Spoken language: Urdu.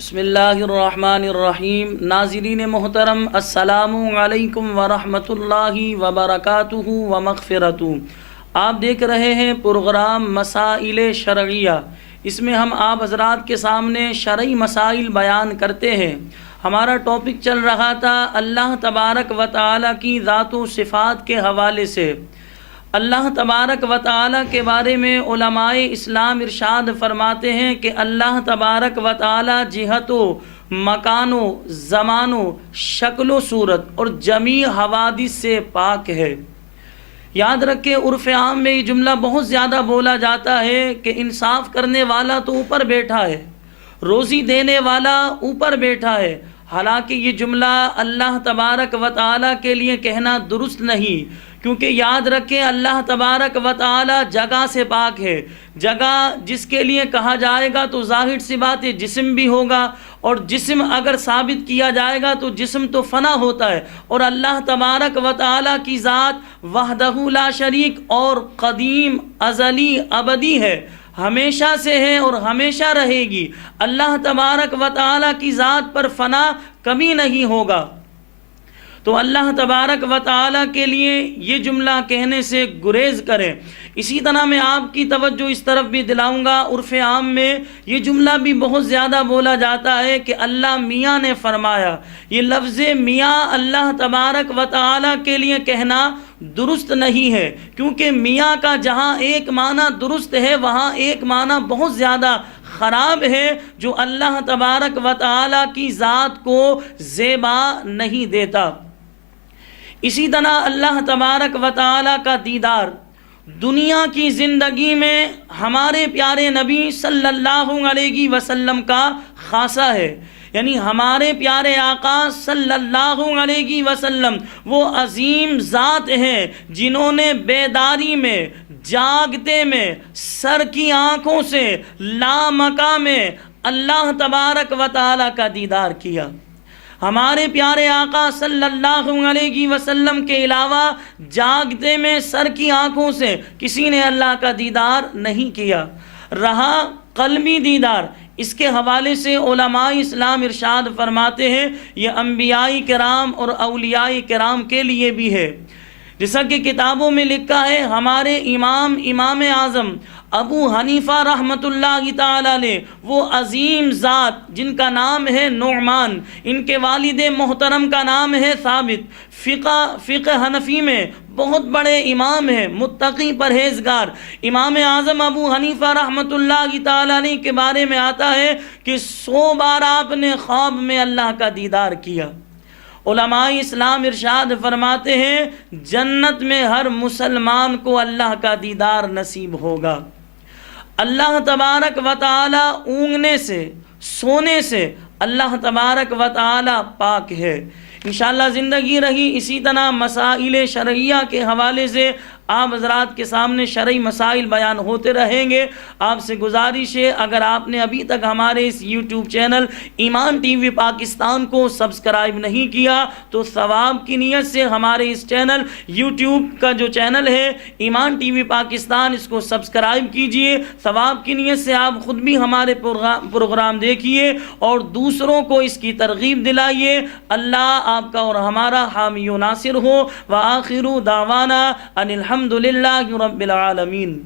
بسم اللہ الرحمن الرحیم۔ ناظرین محترم، السلام علیکم ورحمۃ اللہ وبرکاتہ ومغفرتہ۔ آپ دیکھ رہے ہیں پروگرام مسائل شرعیہ۔ اس میں ہم آپ حضرات کے سامنے شرعی مسائل بیان کرتے ہیں۔ ہمارا ٹاپک چل رہا تھا اللہ تبارک و تعالی کی ذات و صفات کے حوالے سے۔ اللہ تبارک و تعالی کے بارے میں علماء اسلام ارشاد فرماتے ہیں کہ اللہ تبارک و تعالی جہت و مکان و زمان و شکل و صورت اور جمیع حوادث سے پاک ہے۔ یاد رکھیں، عرف عام میں یہ جملہ بہت زیادہ بولا جاتا ہے کہ انصاف کرنے والا تو اوپر بیٹھا ہے، روزی دینے والا اوپر بیٹھا ہے۔ حالانکہ یہ جملہ اللہ تبارک و تعالی کے لیے کہنا درست نہیں، کیونکہ یاد رکھیں اللہ تبارک و تعالی جگہ سے پاک ہے۔ جگہ جس کے لیے کہا جائے گا تو ظاہر سی بات ہے جسم بھی ہوگا، اور جسم اگر ثابت کیا جائے گا تو جسم تو فنا ہوتا ہے، اور اللہ تبارک و تعالی کی ذات وحدہ لا شریک اور قدیم ازلی ابدی ہے، ہمیشہ سے ہے اور ہمیشہ رہے گی۔ اللہ تبارک و تعالی کی ذات پر فنا کبھی نہیں ہوگا۔ تو اللہ تبارک و تعالی کے لیے یہ جملہ کہنے سے گریز کریں۔ اسی طرح میں آپ کی توجہ اس طرف بھی دلاؤں گا، عرف عام میں یہ جملہ بھی بہت زیادہ بولا جاتا ہے کہ اللہ میاں نے فرمایا۔ یہ لفظ میاں اللہ تبارک و تعالی کے لیے کہنا درست نہیں ہے، کیونکہ میاں کا جہاں ایک معنی درست ہے وہاں ایک معنی بہت زیادہ خراب ہے جو اللہ تبارک و تعالی کی ذات کو زیبا نہیں دیتا۔ اسی طرح اللہ تبارک و تعالی کا دیدار دنیا کی زندگی میں ہمارے پیارے نبی صلی اللہ علیہ وسلم کا خاصہ ہے، یعنی ہمارے پیارے آقا صلی اللہ علیہ وسلم وہ عظیم ذات ہیں جنہوں نے بیداری میں، جاگتے میں، سر کی آنکھوں سے لامکاں میں اللہ تبارک و تعالی کا دیدار کیا۔ ہمارے پیارے آقا صلی اللہ علیہ وسلم کے علاوہ جاگتے میں، سر کی آنکھوں سے کسی نے اللہ کا دیدار نہیں کیا۔ رہا قلبی دیدار، اس کے حوالے سے علماء اسلام ارشاد فرماتے ہیں یہ انبیاء کرام اور اولیاء کرام کے لیے بھی ہے۔ جیسا کہ کتابوں میں لکھا ہے، ہمارے امام اعظم ابو حنیفہ رحمۃ اللہ تعالی علیہ، وہ عظیم ذات جن کا نام ہے نعمان، ان کے والد محترم کا نام ہے ثابت، فقہ حنفی میں بہت بڑے امام ہیں، متقی پرہیزگار۔ امام اعظم ابو حنیفہ رحمۃ اللہ تعالی علیہ کے بارے میں آتا ہے کہ 100 بار آپ نے خواب میں اللہ کا دیدار کیا۔ علماء اسلام ارشاد فرماتے ہیں جنت میں ہر مسلمان کو اللہ کا دیدار نصیب ہوگا۔ اللہ تبارک و تعالی اونگنے سے، سونے سے اللہ تبارک و تعالی پاک ہے۔ انشاءاللہ زندگی رہی اسی طرح مسائل شرعیہ کے حوالے سے آپ حضرات کے سامنے شرعی مسائل بیان ہوتے رہیں گے۔ آپ سے گزارش ہے، اگر آپ نے ابھی تک ہمارے اس یوٹیوب چینل ایمان ٹی وی پاکستان کو سبسکرائب نہیں کیا تو ثواب کی نیت سے ہمارے اس چینل یوٹیوب کا جو چینل ہے ایمان ٹی وی پاکستان، اس کو سبسکرائب کیجئے۔ ثواب کی نیت سے آپ خود بھی ہمارے پروگرام دیکھیے اور دوسروں کو اس کی ترغیب دلائیے۔ اللہ آپ کا اور ہمارا حامی و ناصر ہو۔ وآخر دعوانا ان الحمد للہ رب العالمین۔